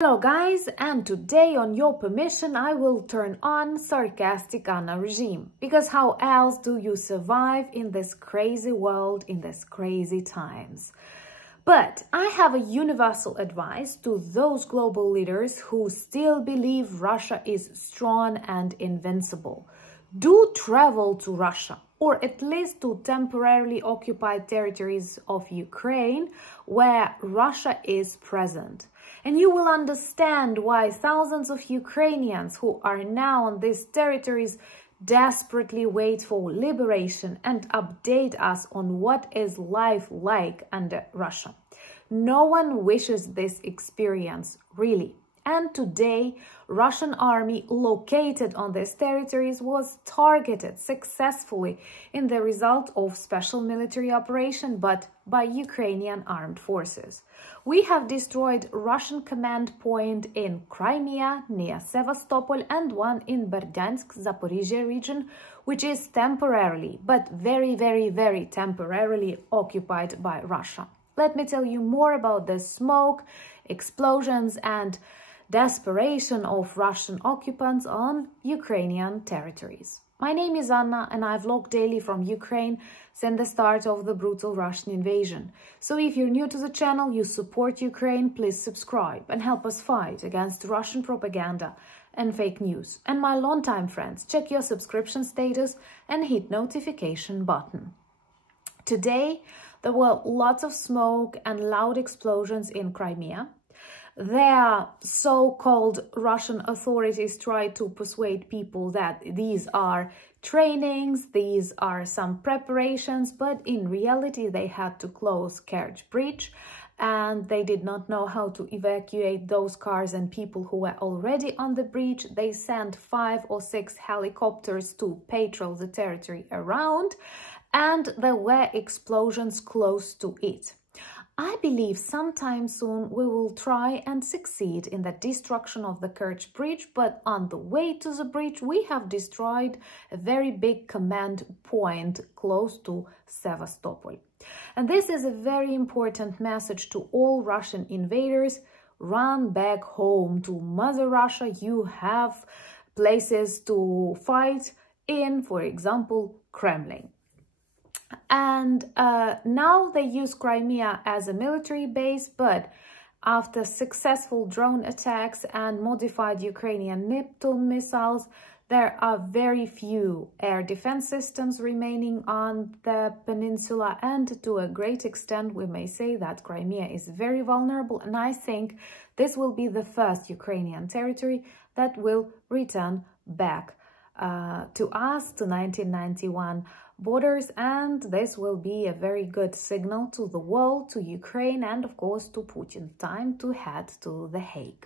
Hello guys, and today on your permission I will turn on sarcastic Anna regime, because how else do you survive in this crazy world, in these crazy times? But I have a universal advice to those global leaders who still believe Russia is strong and invincible. Do travel to Russia, or at least to temporarily occupied territories of Ukraine where Russia is present. And you will understand why thousands of Ukrainians who are now on these territories desperately wait for liberation and update us on what is life like under Russia. No one wishes this experience, really. And today, Russian army located on these territories was targeted successfully in the result of special military operation, but by Ukrainian armed forces. We have destroyed Russian command point in Crimea, near Sevastopol, and one in Berdyansk, Zaporizhia region, which is temporarily, but very temporarily occupied by Russia. Let me tell you more about the smoke, explosions, and desperation of Russian occupants on Ukrainian territories. My name is Anna and I vlog daily from Ukraine since the start of the brutal Russian invasion. So if you're new to the channel, you support Ukraine, please subscribe and help us fight against Russian propaganda and fake news. And my longtime friends, check your subscription status and hit notification button. Today, there were lots of smoke and loud explosions in Crimea. Their so-called Russian authorities try to persuade people that these are trainings, these are some preparations, but in reality they had to close Kerch Bridge and they did not know how to evacuate those cars and people who were already on the bridge. They sent 5 or 6 helicopters to patrol the territory around, and there were explosions close to it. I believe sometime soon we will try and succeed in the destruction of the Kerch Bridge, but on the way to the bridge we have destroyed a very big command point close to Sevastopol. And this is a very important message to all Russian invaders. Run back home to Mother Russia. You have places to fight in, for example, Kremlin. And now they use Crimea as a military base, but after successful drone attacks and modified Ukrainian Neptune missiles, there are very few air defense systems remaining on the peninsula, and to a great extent we may say that Crimea is very vulnerable, and I think this will be the first Ukrainian territory that will return back to us, to 1991 borders, and this will be a very good signal to the world, to Ukraine, and of course to Putin. Time to head to The Hague.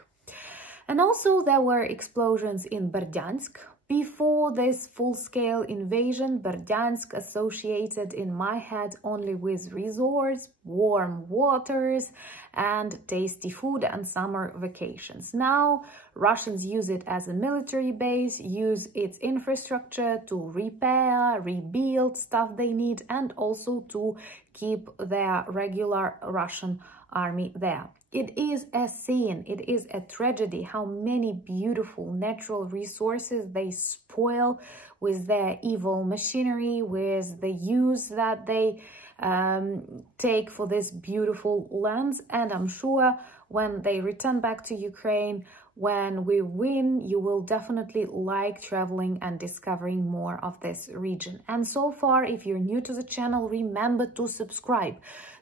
And also there were explosions in Berdyansk. Before this full-scale invasion, Berdyansk associated in my head only with resorts, warm waters, and tasty food and summer vacations. Now, Russians use it as a military base, use its infrastructure to repair, rebuild stuff they need, and also to keep their regular Russian army there. It is a sin, it is a tragedy how many beautiful natural resources they spoil with their evil machinery, with the use that they take for this beautiful lands. And I'm sure when they return back to Ukraine, when we win, you will definitely like traveling and discovering more of this region. And so far, if you're new to the channel, remember to subscribe.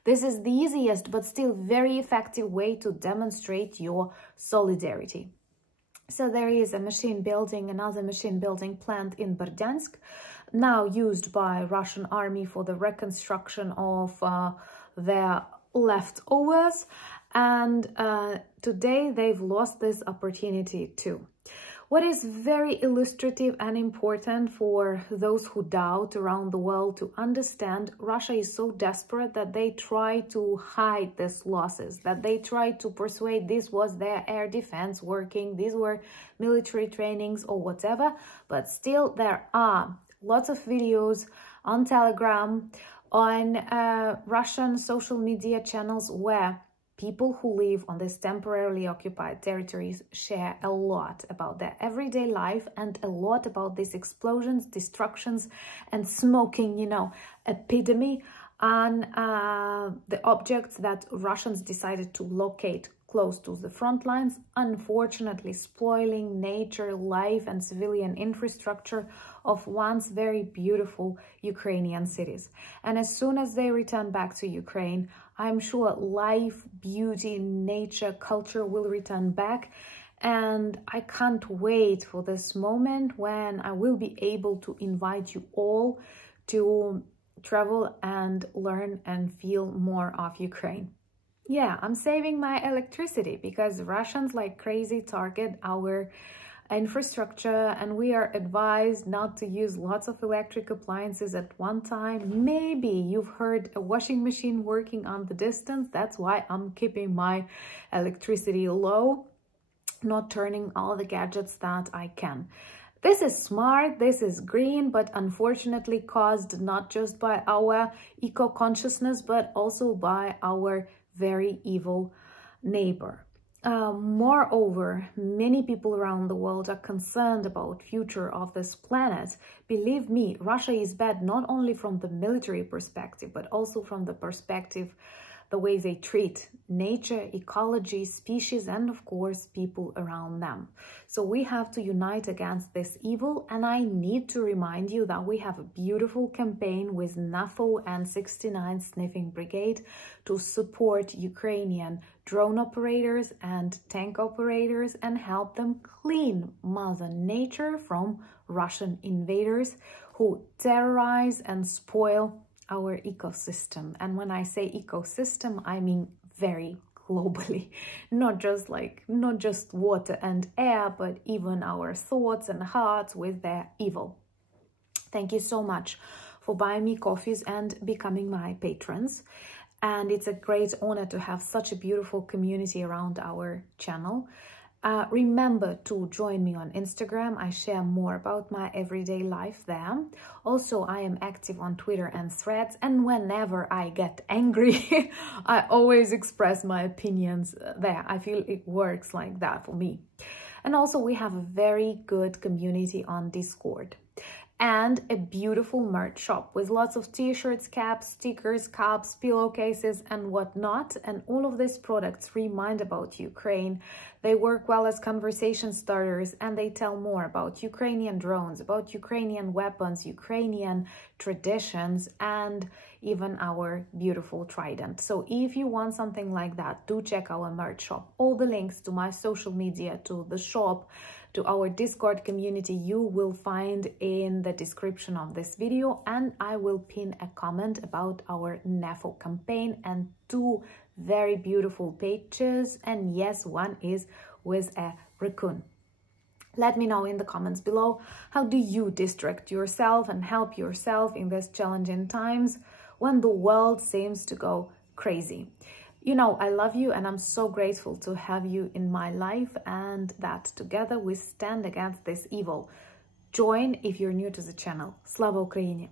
This is the easiest but still very effective way to demonstrate your solidarity. So there is a another machine building plant in Berdyansk, now used by Russian army for the reconstruction of their leftovers. And today they've lost this opportunity too. What is very illustrative and important for those who doubt around the world to understand, Russia is so desperate that they try to hide these losses, that they try to persuade this was their air defense working, these were military trainings or whatever, but still there are lots of videos on Telegram, on Russian social media channels where people who live on these temporarily occupied territories share a lot about their everyday life and a lot about these explosions, destructions, and smoking, you know, epidemic on the objects that Russians decided to locate close to the front lines, unfortunately spoiling nature, life, and civilian infrastructure of once very beautiful Ukrainian cities. And as soon as they return back to Ukraine, I'm sure life, beauty, nature, culture will return back. And I can't wait for this moment when I will be able to invite you all to travel and learn and feel more of Ukraine. Yeah, I'm saving my electricity because Russians like crazy target our infrastructure, and we are advised not to use lots of electric appliances at one time. Maybe you've heard a washing machine working on the distance. That's why I'm keeping my electricity low, not turning all the gadgets that I can. This is smart, this is green, but unfortunately caused not just by our eco-consciousness, but also by our very evil neighbor. Moreover, many people around the world are concerned about future of this planet. Believe me, Russia is bad not only from the military perspective, but also from the perspective the way they treat nature, ecology, species, and of course, people around them. So we have to unite against this evil, and I need to remind you that we have a beautiful campaign with NAFO and 69 Sniffing Brigade to support Ukrainian drone operators and tank operators and help them clean Mother Nature from Russian invaders who terrorize and spoil our ecosystem. And when I say ecosystem, I mean very globally, not just water and air, but even our thoughts and hearts with their evil. Thank you so much for buying me coffees and becoming my patrons. And it's a great honor to have such a beautiful community around our channel. Remember to join me on Instagram. I share more about my everyday life there. Also, I am active on Twitter and Threads, and whenever I get angry, I always express my opinions there. I feel it works like that for me. And also, we have a very good community on Discord. And a beautiful merch shop with lots of t-shirts, caps, stickers, cups, pillowcases, and whatnot. And all of these products remind about Ukraine. They work well as conversation starters, and they tell more about Ukrainian drones, about Ukrainian weapons, Ukrainian traditions, and even our beautiful trident. So if you want something like that, do check our merch shop. All the links to my social media, to the shop, to our Discord community, you will find in the description of this video, and I will pin a comment about our NAFO campaign and 2 very beautiful pages, and yes, one is with a raccoon. Let me know in the comments below, how do you distract yourself and help yourself in these challenging times when the world seems to go crazy? You know, I love you, and I'm so grateful to have you in my life, and that together we stand against this evil. Join if you're new to the channel. Slava Ukraini!